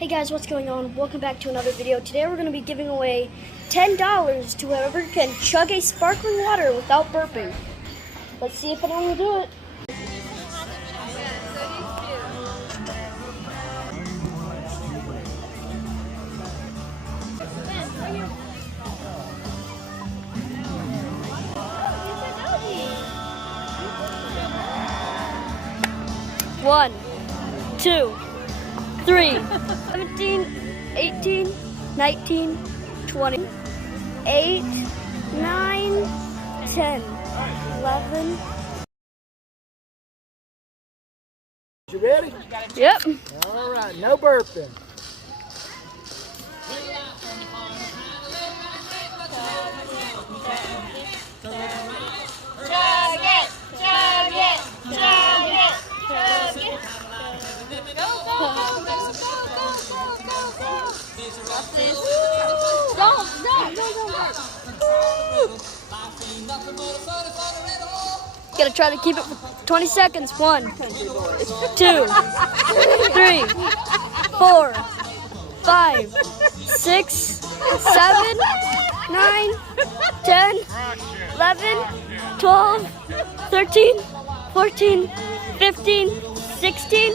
Hey guys, what's going on? Welcome back to another video. Today we're going to be giving away $10 to whoever can chug a sparkling water without burping. Let's see if anyone will do it. One, two, 3, 17, 18, 19, 20, 8, 9, 10, 11. You ready? Yep. All right, no burping. Chug it, chug it, chug it, chug it. Go, go, go, go, go, go, go, go. Go, go, go, Gotta try to keep it for 20 seconds. 1, 2, 3, 4, 5, 6, 7, 9, 10, 11, 12, 13, 14, 15, 16,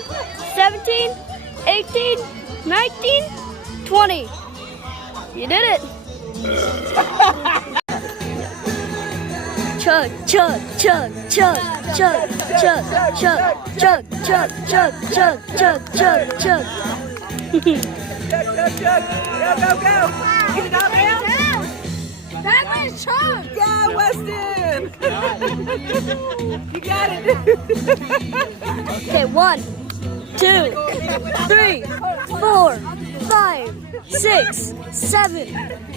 17, 18, 19, 20. You did it. Chug, chug, chug, chug, chug, chug, chug, chug, chug, chug, chug, chug, chug, chug. Chug, chug, chug. Go, go, go. Get it out now. That was chug. Go, Weston. You got it. Okay, 1, 2, 3, 4, 5, 6, 7,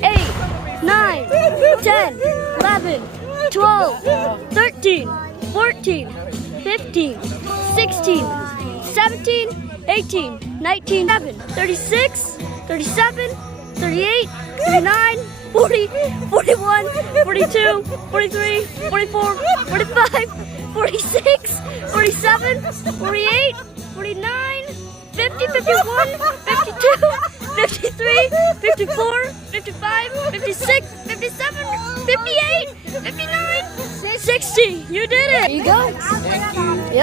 8, 9, 10, 11, 12, 13, 14, 15, 16, 17, 18, 19, 36, 37, 38, 39, 40, 41, 42, 43, 44, 45, 46, 47, 48, 49, 50, 51, 52, 53, 54, 55, 56, 57, 58, 59, 60. You did it. There you go.